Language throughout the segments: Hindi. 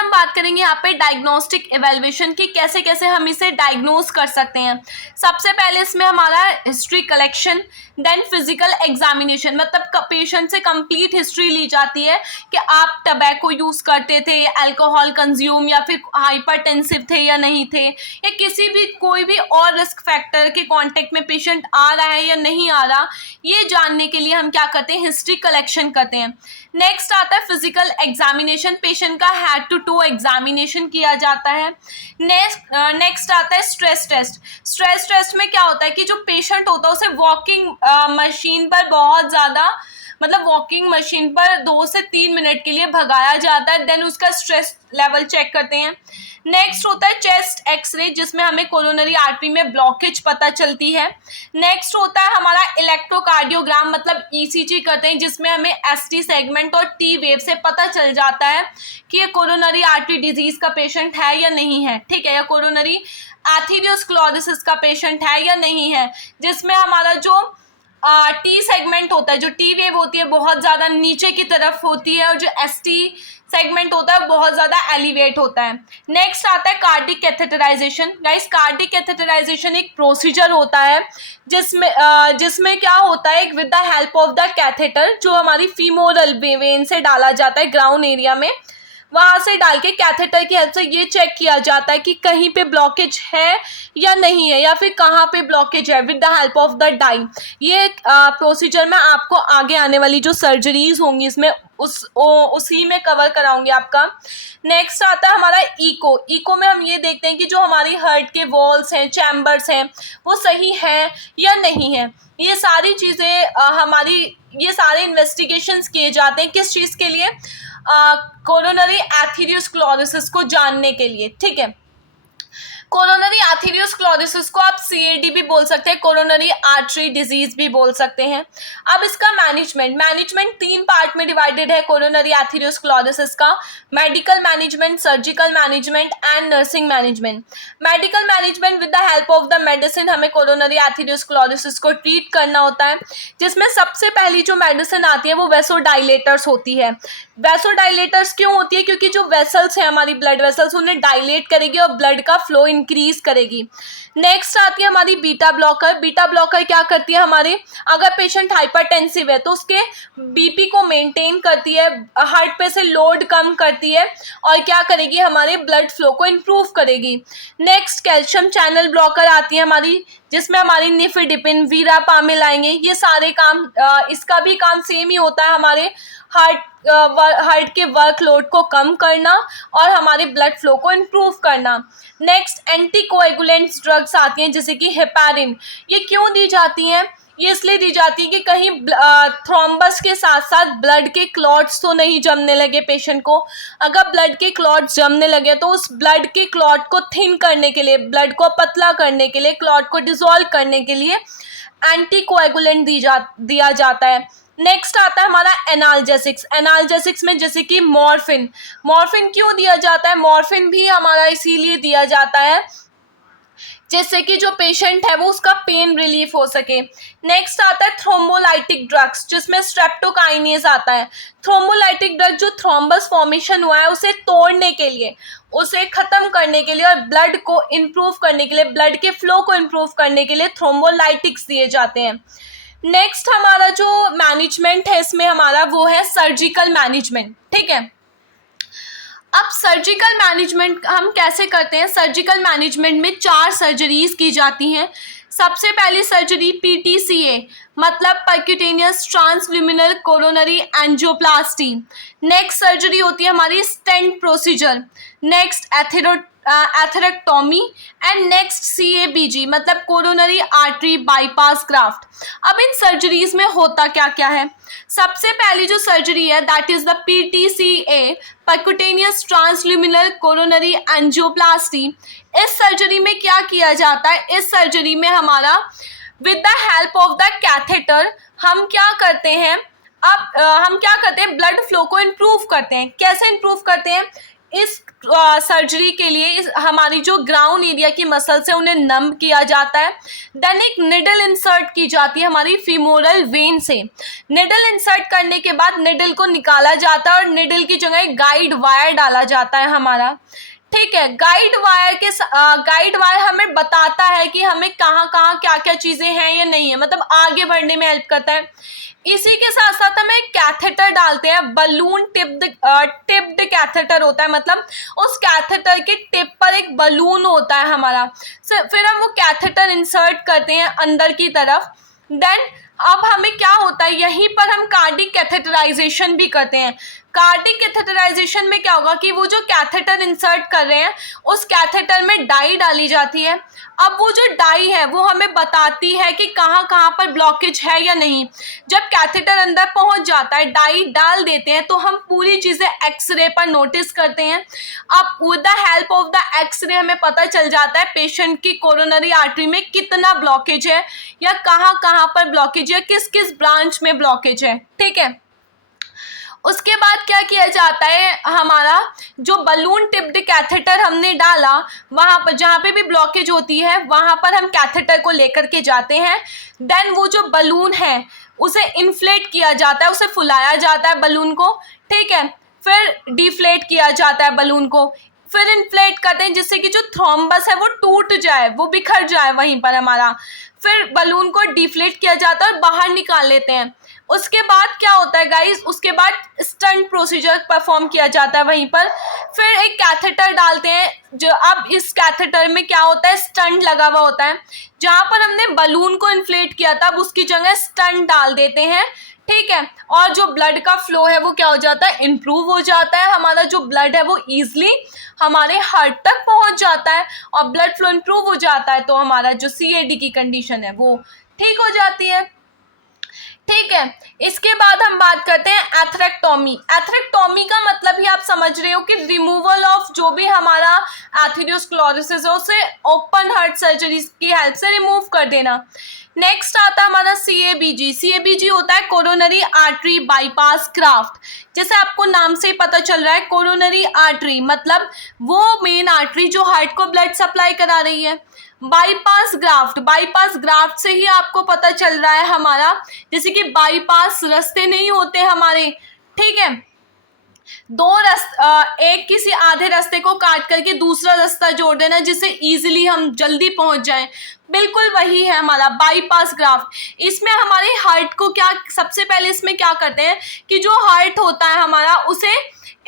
हम बात करेंगे यहाँ पे डायग्नोस्टिक इवैल्यूएशन की, कैसे कैसे हम इसे डायग्नोज कर सकते हैं। सबसे पहले इसमें हमारा history collection, then physical examination, मतलब पेशेंट से कंप्लीट हिस्ट्री ली जाती है कि आप टबैको यूज करते थे, अल्कोहल कंज्यूम या फिर हाइपरटेंसिव थे या नहीं थे, या किसी भी कोई भी और रिस्क फैक्टर के कांटेक्ट में पेशेंट आ रहा है या नहीं आ रहा, ये जानने के लिए हम क्या करते हैं, हिस्ट्री कलेक्शन करते हैं। नेक्स्ट आता है फिजिकल एग्जामिनेशन, पेशेंट का हेड टू टो एग्जामिनेशन किया जाता है। नेक्स्ट आता है स्ट्रेस टेस्ट। स्ट्रेस टेस्ट में क्या होता है कि जो पेशेंट होता है उसे वॉकिंग मशीन पर बहुत ज़्यादा, मतलब वॉकिंग मशीन पर 2 से 3 मिनट के लिए भगाया जाता है, देन उसका स्ट्रेस लेवल चेक करते हैं। नेक्स्ट होता है चेस्ट एक्सरे, जिसमें हमें कोरोनरी आर्टरी में ब्लॉकेज पता चलती है। नेक्स्ट होता है हमारा इलेक्ट्रोकार्डियोग्राम, मतलब ईसीजी करते हैं, जिसमें हमें एसटी सेगमेंट और टी वेव से पता चल जाता है कि ये कोरोनरी आर्टरी डिजीज का पेशेंट है या नहीं है, ठीक है, या कोरोनरी एथेरोस्क्लेरोसिस का पेशेंट है या नहीं है, जिसमें हमारा जो टी सेगमेंट होता है, जो टी वेव होती है बहुत ज़्यादा नीचे की तरफ होती है, और जो एस टी सेगमेंट होता है बहुत ज़्यादा एलिवेट होता है। नेक्स्ट आता है cardiac catheterization. Guys, cardiac catheterization एक प्रोसीजर होता है जिसमें क्या होता है, with the help of the catheter, जो हमारी फीमोरल वेन से डाला जाता है ग्राउंड एरिया में, वहाँ से डाल के कैथेटर की हेल्प से ये चेक किया जाता है कि कहीं पे ब्लॉकेज है या नहीं है, या फिर कहाँ पे ब्लॉकेज है, with the help of the dye. ये प्रोसीजर में आपको आगे आने वाली जो सर्जरीज होंगी इसमें उसी में कवर कराऊंगी आपका। नेक्स्ट आता है हमारा इको। इको में हम ये देखते हैं कि जो हमारी हार्ट के वॉल्स हैं, चैम्बर्स हैं, वो सही हैं या नहीं है। ये सारी चीज़ें ये सारे इन्वेस्टिगेशंस किए जाते हैं, किस चीज़ के लिए, कोरोनरी एथेरोस्क्लेरोसिस को जानने के लिए, ठीक है। कोरोनरी एथेरोस्क्लेरोसिस को आप सीएडी भी बोल सकते हैं, कोरोनरी आर्टरी डिजीज भी बोल सकते हैं। अब इसका मैनेजमेंट 3 पार्ट में डिवाइडेड है कोरोनरी एथेरोस्क्लेरोसिस का: medical management, surgical management and nursing management. Medical management, with the help of the medicine हमें कोरोनरी एथेरोस्क्लेरोसिस को ट्रीट करना होता है, जिसमें सबसे पहली जो मेडिसिन आती है वो वेसोडाइलेटर्स होती है। वेसोडाइलेटर्स क्यों होती है? क्योंकि जो वेसल्स हैं, हमारी ब्लड वेसल्स, उन्हें डायलेट करेगी और ब्लड का फ्लो इंक्रीज करेगी। नेक्स्ट आती है हमारी बीटा ब्लॉकर। बीटा ब्लॉकर क्या करती है, हमारे अगर पेशेंट हाइपरटेंसिव है तो उसके बीपी को मेंटेन करती है, हार्ट पे से लोड कम करती है, और क्या करेगी, हमारे ब्लड फ्लो को इम्प्रूव करेगी। नेक्स्ट कैल्शियम चैनल ब्लॉकर आती है हमारी, जिसमें हमारी निफेडिपिन, वीरापामिल आएंगे। ये सारे काम, इसका भी काम सेम ही होता है, हमारे हार्ट के वर्कलोड को कम करना और हमारे ब्लड फ्लो को इम्प्रूव करना। नेक्स्ट एंटीकोएगुलेंट्स ड्रग्स आती हैं, जैसे कि हेपारिन। ये क्यों दी जाती हैं? ये इसलिए दी जाती है कि कहीं थ्रोम्बस के साथ साथ ब्लड के क्लॉट्स तो नहीं जमने लगे पेशेंट को। अगर ब्लड के क्लॉट्स जमने लगे तो उस ब्लड के क्लॉट को थिन करने के लिए, ब्लड को पतला करने के लिए, क्लॉट को डिसॉल्व करने के लिए एंटीकोएगुलेंट दिया जाता है। नेक्स्ट आता है हमारा एनाल्जेसिक्स। एनाल्जेसिक्स में जैसे कि मॉर्फिन क्यों दिया जाता है? मॉर्फिन भी हमारा इसीलिए दिया जाता है जिससे कि जो पेशेंट है वो उसका पेन रिलीफ हो सके। नेक्स्ट आता है थ्रोम्बोलाइटिक ड्रग्स, जिसमें स्ट्रेप्टोकाइनेज आता है। थ्रोम्बोलाइटिक ड्रग जो थ्रोम्बस फॉर्मेशन हुआ है उसे तोड़ने के लिए, उसे खत्म करने के लिए और ब्लड को इम्प्रूव करने के लिए, ब्लड के फ्लो को इम्प्रूव करने के लिए थ्रोम्बोलाइटिक्स दिए जाते हैं। नेक्स्ट हमारा जो मैनेजमेंट है इसमें हमारा वो है सर्जिकल मैनेजमेंट, ठीक है। अब सर्जिकल मैनेजमेंट हम कैसे करते हैं? सर्जिकल मैनेजमेंट में 4 सर्जरीज की जाती हैं। सबसे पहली सर्जरी पीटीसीए, मतलब percutaneous transluminal coronary angioplasty. Next surgery होती है हमारी stent procedure. Next atherectomy and next CABG, मतलब कोरोनरी आर्टरी बाईपास ग्राफ्ट। अब इन सर्जरीज में होता क्या क्या है? सबसे पहली जो सर्जरी है that is the PTCA, percutaneous transluminal coronary angioplasty. इस सर्जरी में क्या किया जाता है? इस सर्जरी में हमारा with the help of the catheter हम क्या करते हैं, ब्लड फ्लो को इम्प्रूव करते हैं। कैसे इम्प्रूव करते हैं? इस सर्जरी के लिए हमारी जो ग्राउंड एरिया की मसल्स है उन्हें नम किया जाता है। देन एक निडल इंसर्ट की जाती है हमारी फीमोरल वेन से। निडल इंसर्ट करने के बाद निडल को निकाला जाता है और निडल की जगह एक गाइड वायर डाला जाता है हमारा। ठीक है, गाइड वायर हमें बताता है कि हमें कहाँ कहाँ क्या क्या चीजें हैं या नहीं है, मतलब आगे बढ़ने में हेल्प करता है। इसी के साथ साथ हमें कैथेटर डालते हैं, बलून टिप्ड कैथेटर होता है, मतलब उस कैथेटर के टिप पर एक बलून होता है हमारा। फिर हम वो कैथेटर इंसर्ट करते हैं अंदर की तरफ। देन अब हमें क्या होता है, यहीं पर हम कार्डिक कैथेटराइजेशन भी करते हैं। कार्डिक कैथेटराइजेशन में क्या होगा कि वो जो कैथेटर इंसर्ट कर रहे हैं उस कैथेटर में डाई डाली जाती है। अब वो जो डाई है वो हमें बताती है कि कहाँ कहाँ पर ब्लॉकेज है या नहीं। जब कैथेटर अंदर पहुंच जाता है, डाई डाल देते हैं, तो हम पूरी चीजें एक्सरे पर नोटिस करते हैं। अब with the help of the X ray हमें पता चल जाता है पेशेंट की कोरोनरी आर्टरी में कितना ब्लॉकेज है या कहाँ कहाँ पर ब्लॉकेज है, किस किस ब्रांच में ब्लॉकेज है। ठीक है, उसके बाद क्या किया जाता है, हमारा जो बलून टिप्ड कैथेटर हमने डाला वहाँ पर जहाँ पे भी ब्लॉकेज होती है वहाँ पर हम कैथेटर को लेकर के जाते हैं। देन वो जो बलून है उसे इन्फ्लेट किया जाता है, उसे फुलाया जाता है बलून को। ठीक है, फिर डिफ्लेट किया जाता है बलून को, फिर इन्फ्लेट करते हैं जिससे कि जो थ्रोम्बस है वो टूट जाए, वो बिखर जाए वहीं पर हमारा। फिर बलून को डिफ्लेट किया जाता है और बाहर निकाल लेते हैं। उसके बाद क्या होता है गाइस, उसके बाद स्टंट प्रोसीजर परफॉर्म किया जाता है वहीं पर। फिर एक कैथेटर डालते हैं, जो अब इस कैथेटर में क्या होता है, स्टंट लगा हुआ होता है। जहाँ पर हमने बलून को इन्फ्लेट किया था अब उसकी जगह स्टंट डाल देते हैं। ठीक है, और जो ब्लड का फ्लो है वो क्या हो जाता है, इम्प्रूव हो जाता है। हमारा जो ब्लड है वो ईजिली हमारे हार्ट तक पहुंच जाता है और ब्लड फ्लो इम्प्रूव हो जाता है, तो हमारा जो CAD की कंडीशन है वो ठीक हो जाती है। ठीक है, इसके बाद हम बात करते हैं एथरेक्टोमी। एथरेक्टोमी का मतलब ही आप समझ रहे हो कि रिमूवल ऑफ जो भी हमारा एथेरोस्क्लेरोसिस है उसे ओपन हार्ट सर्जरी की हेल्प से रिमूव कर देना। नेक्स्ट आता है हमारा CABG। CABG होता है कोरोनरी आर्टरी बाईपास ग्राफ्ट। जैसे आपको नाम से ही पता चल रहा है, कोरोनरी आर्टरी मतलब वो मेन आर्टरी जो हार्ट को ब्लड सप्लाई करा रही है। बाईपास ग्राफ्ट से ही आपको पता चल रहा है हमारा, जैसे कि बाईपास रास्ते नहीं होते हमारे। ठीक है, एक किसी आधे रास्ते को काट करके दूसरा रास्ता जोड़ देना जिससे इजीली हम जल्दी पहुंच जाएं, बिल्कुल वही है हमारा बाईपास ग्राफ्ट। इसमें हमारे हार्ट को क्या, सबसे पहले इसमें क्या करते हैं कि जो हार्ट होता है हमारा उसे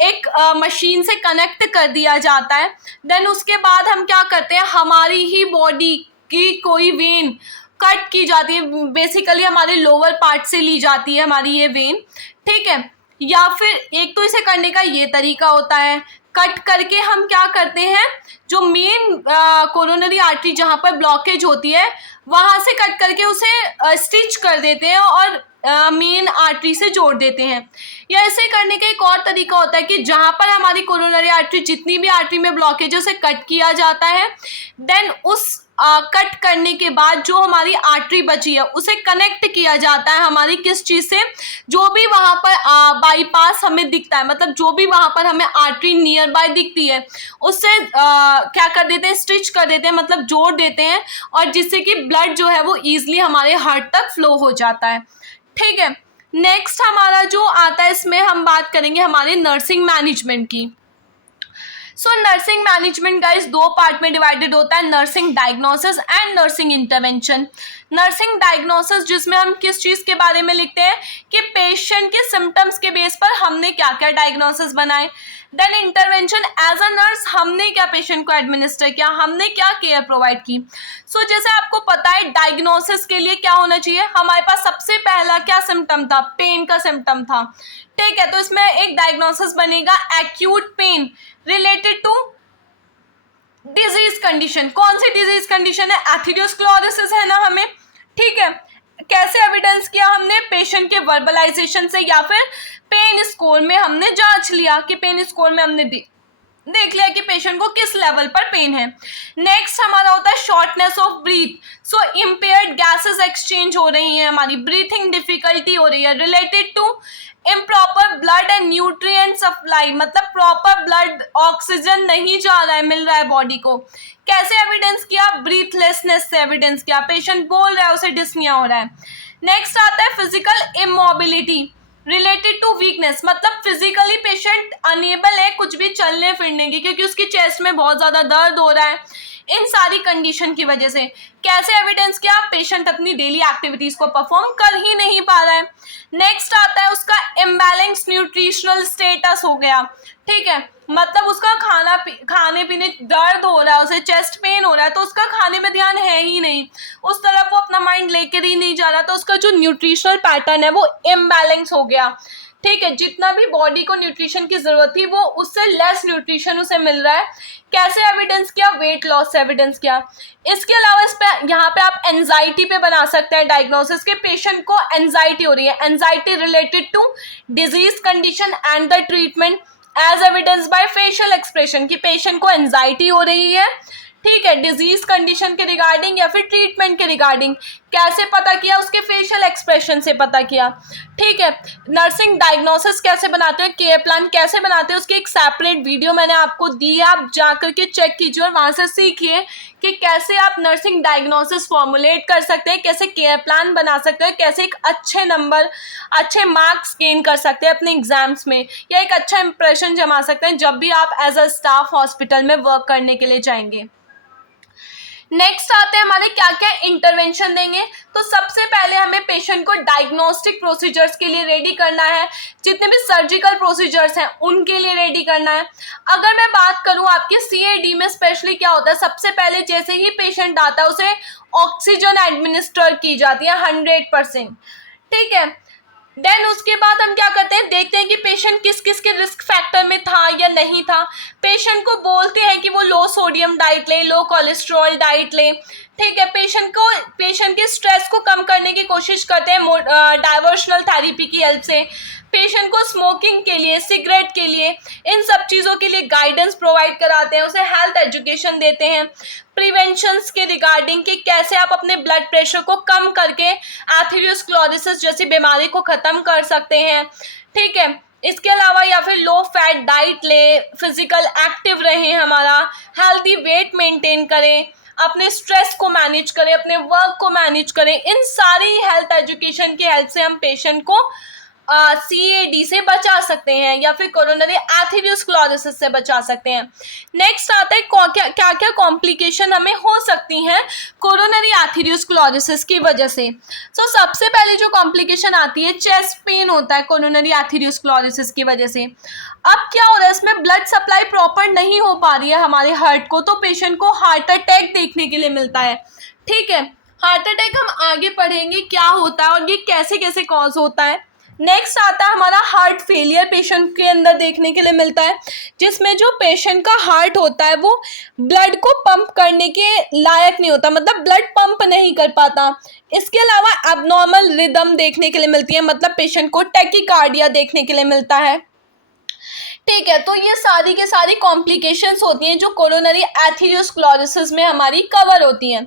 एक मशीन से कनेक्ट कर दिया जाता है। देन उसके बाद हम क्या करते हैं, हमारी ही बॉडी की कोई वेन कट की जाती है, बेसिकली हमारे लोअर पार्ट से ली जाती है हमारी ये वेन। ठीक है, या फिर एक तो इसे करने का ये तरीका होता है, कट करके हम क्या करते हैं, जो मेन कोरोनरी आर्टरी जहाँ पर ब्लॉकेज होती है वहाँ से कट करके उसे स्टिच कर देते हैं और मेन आर्टरी से जोड़ देते हैं। या ऐसे करने का एक और तरीका होता है कि जहाँ पर हमारी कोरोनरी आर्टरी, जितनी भी आर्टरी में ब्लॉकेज है उसे कट किया जाता है। देन उस कट करने के बाद जो हमारी आर्टरी बची है उसे कनेक्ट किया जाता है हमारी किस चीज़ से, जो भी वहाँ पर बाईपास हमें दिखता है, मतलब जो भी वहाँ पर हमें आर्टरी नियर बाय दिखती है उससे क्या कर देते हैं, स्टिच कर देते हैं, मतलब जोड़ देते हैं, और जिससे कि ब्लड जो है वो ईजिली हमारे हार्ट तक फ्लो हो जाता है। ठीक है, नेक्स्ट हमारा जो आता है इसमें हम बात करेंगे हमारे नर्सिंग मैनेजमेंट की। नर्सिंग मैनेजमेंट गाइस दो पार्ट में डिवाइडेड होता है, nursing diagnosis and nursing intervention. Nursing diagnosis जिसमें हम किस चीज़ के बारे में लिखते हैं कि पेशेंट के सिम्टम्स के बेस पर हमने क्या क्या डायग्नोसिस बनाए। Then intervention, as a nurse हमने क्या पेशेंट को एडमिनिस्टर किया, हमने क्या केयर प्रोवाइड की। जैसे आपको पता है डायग्नोसिस के लिए क्या होना चाहिए, हमारे पास सबसे पहला क्या सिम्टम था, पेन का सिम्टम था। ठीक है, तो इसमें एक डायग्नोसिस बनेगा acute pain related to disease condition. कौन सी डिजीज कंडीशन है, एथेरोस्क्लेरोसिस है ना हमें। ठीक है, कैसे एविडेंस किया हमने, पेशेंट के वर्बलाइजेशन से या फिर पेन स्कोर में हमने जांच लिया कि पेन स्कोर में हमने देख लिया कि पेशेंट को किस लेवल पर पेन है। नेक्स्ट हमारा होता है shortness of breath. Impaired gases exchange हो रही है, हमारी ब्रीथिंग डिफिकल्टी हो रही है, related to improper blood and nutrient sufficient supply, मतलब प्रॉपर ब्लड ऑक्सीजन नहीं जा रहा है, मिल रहा है बॉडी को। कैसे एविडेंस किया? ब्रीथलेसनेस से एविडेंस किया, पेशेंट बोल रहा है, उसे डिस्निया हो रहा है। नेक्स्ट आता है physical immobility related to weakness, मतलब फिजिकली पेशेंट अनेबल है कुछ भी चलने फिरने की, क्योंकि उसकी चेस्ट में बहुत ज्यादा दर्द हो रहा है, इन सारी कंडीशन की वजह से। कैसे एविडेंस किया? पेशेंट अपनी डेली एक्टिविटीज को परफॉर्म कर ही नहीं पा रहा है। नेक्स्ट आता है उसका इम्बैलेंस न्यूट्रिशनल स्टेटस हो गया, ठीक है, मतलब उसका खाने पीने दर्द हो रहा है, उसे चेस्ट पेन हो रहा है, तो उसका खाने में ध्यान है ही नहीं, उस तरफ वो अपना माइंड लेकर ही नहीं जा रहा, तो उसका जो न्यूट्रिशनल पैटर्न है वो इम्बैलेंस हो गया, ठीक है। जितना भी बॉडी को न्यूट्रिशन की जरूरत थी वो उससे लेस न्यूट्रिशन उसे मिल रहा है। कैसे एविडेंस किया? वेट लॉस से एविडेंस किया। इसके अलावा इस पे यहाँ पे आप एंजाइटी पे बना सकते हैं डायग्नोसिस के, पेशेंट को एंजाइटी हो रही है, anxiety related to disease condition and the treatment as evidence by facial expression, कि पेशेंट को एंजाइटी हो रही है, ठीक है, डिजीज कंडीशन के रिगार्डिंग या फिर ट्रीटमेंट के रिगार्डिंग। कैसे पता किया? उसके फेशियल एक्सप्रेशन से पता किया, ठीक है। नर्सिंग डायग्नोसिस कैसे बनाते हैं, केयर प्लान कैसे बनाते हैं, उसकी एक सेपरेट वीडियो मैंने आपको दी है, आप जाकर के चेक कीजिए और वहां से सीखिए कि कैसे आप नर्सिंग डायग्नोसिस फॉर्मुलेट कर सकते हैं, कैसे केयर प्लान बना सकते हैं, कैसे एक अच्छे नंबर, अच्छे मार्क्स गेन कर सकते हैं अपने एग्जाम्स में, या एक अच्छा इंप्रेशन जमा सकते हैं जब भी आप एज अ स्टाफ हॉस्पिटल में वर्क करने के लिए जाएंगे। नेक्स्ट आते हैं हमारे क्या क्या इंटरवेंशन देंगे। तो सबसे पहले हमें पेशेंट को डायग्नोस्टिक प्रोसीजर्स के लिए रेडी करना है, जितने भी सर्जिकल प्रोसीजर्स हैं उनके लिए रेडी करना है। अगर मैं बात करूं आपके CAD में स्पेशली क्या होता है, सबसे पहले जैसे ही पेशेंट आता है उसे ऑक्सीजन एडमिनिस्टर की जाती है 100%, ठीक है। देन उसके बाद हम क्या करते हैं, देखते हैं कि पेशेंट किस किस के रिस्क फैक्टर में था या नहीं था। पेशेंट को बोलते हैं कि वो लो सोडियम डाइट ले, लो कोलेस्ट्रॉल डाइट ले, ठीक है। पेशेंट के स्ट्रेस को कम करने की कोशिश करते हैं डाइवर्शनल थेरेपी की हेल्प से। पेशेंट को स्मोकिंग के लिए, सिगरेट के लिए, इन सब चीज़ों के लिए गाइडेंस प्रोवाइड कराते हैं, उसे हेल्थ एजुकेशन देते हैं प्रिवेंशंस के रिगार्डिंग कि कैसे आप अपने ब्लड प्रेशर को कम करके एथेरोस्क्लेरोसिस जैसी बीमारी को ख़त्म कर सकते हैं, ठीक है। इसके अलावा या फिर लो फैट डाइट ले, फिजिकल एक्टिव रहें, हमारा हेल्थी वेट मेंटेन करें, अपने स्ट्रेस को मैनेज करें, अपने वर्क को मैनेज करें। इन सारी हेल्थ एजुकेशन की हेल्प से हम पेशेंट को CAD से बचा सकते हैं या फिर कोरोनरी एथेरोस्क्लेरोसिस से बचा सकते हैं। नेक्स्ट आता है क्या क्या कॉम्प्लिकेशन हमें हो सकती हैं कोरोनरी एथेरोस्क्लेरोसिस की वजह से। सो सबसे पहले जो कॉम्प्लिकेशन आती है, चेस्ट पेन होता है कोरोनरी एथेरोस्क्लेरोसिस की वजह से। अब क्या हो रहा है, इसमें ब्लड सप्लाई प्रॉपर नहीं हो पा रही है हमारे हार्ट को, तो पेशेंट को हार्ट अटैक देखने के लिए मिलता है, ठीक है। हार्ट अटैक हम आगे पढ़ेंगे क्या होता है और ये कैसे कैसे कॉज होता है। नेक्स्ट आता है हमारा हार्ट फेलियर, पेशेंट के अंदर देखने के लिए मिलता है, जिसमें जो पेशेंट का हार्ट होता है वो ब्लड को पंप करने के लायक नहीं होता, मतलब ब्लड पंप नहीं कर पाता। इसके अलावा एबनॉर्मल रिदम देखने के लिए मिलती है, मतलब पेशेंट को टैकीकार्डिया देखने के लिए मिलता है, ठीक है। तो ये सारी के सारी कॉम्प्लिकेशंस होती हैं जो कोरोनरी एथेरोस्क्लेरोसिस में हमारी कवर होती हैं।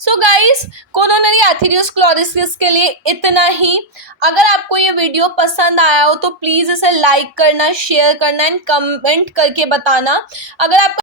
सो गाइस, कोरोनरी एथेरोस्क्लेरोसिस के लिए इतना ही। अगर आपको ये वीडियो पसंद आया हो तो प्लीज़ इसे लाइक करना, शेयर करना एंड कमेंट करके बताना। अगर आपको